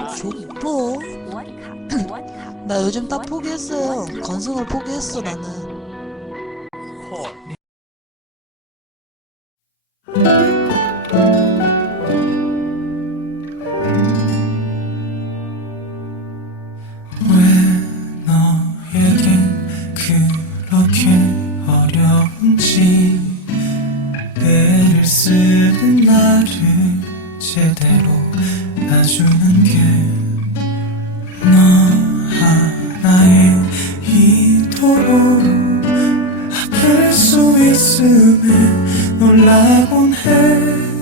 아. 아. 뭐? 족포나 요즘 딱 포기했어요. 건승을 포기했어 나는. 쓰는 나를 제대로 봐주는 게 정도로 아플 수 있음에 놀라곤 해.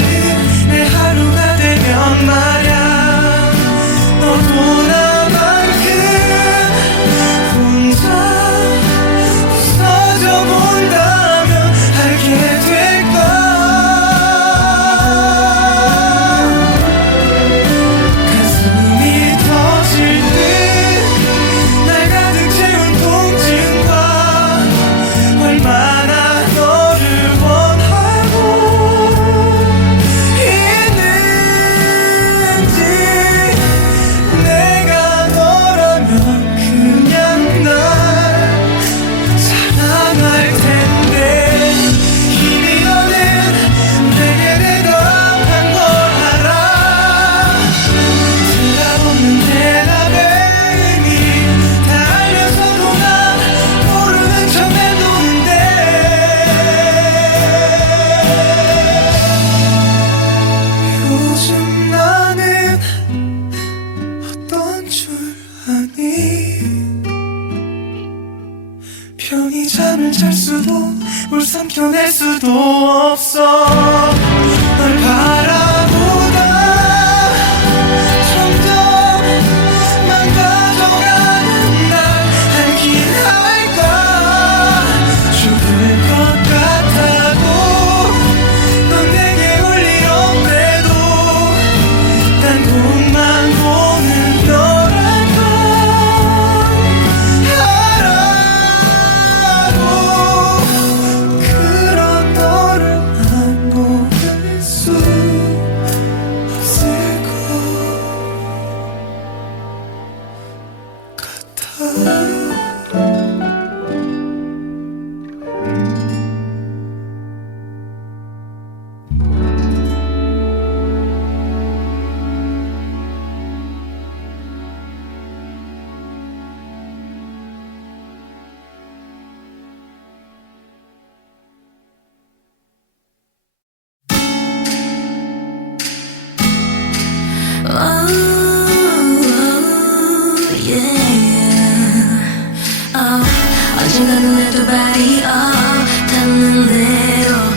do 잘 수도 물 삼켜낼 수도 없어. Oh. 지나는 내 두 발이 어 닿는 대로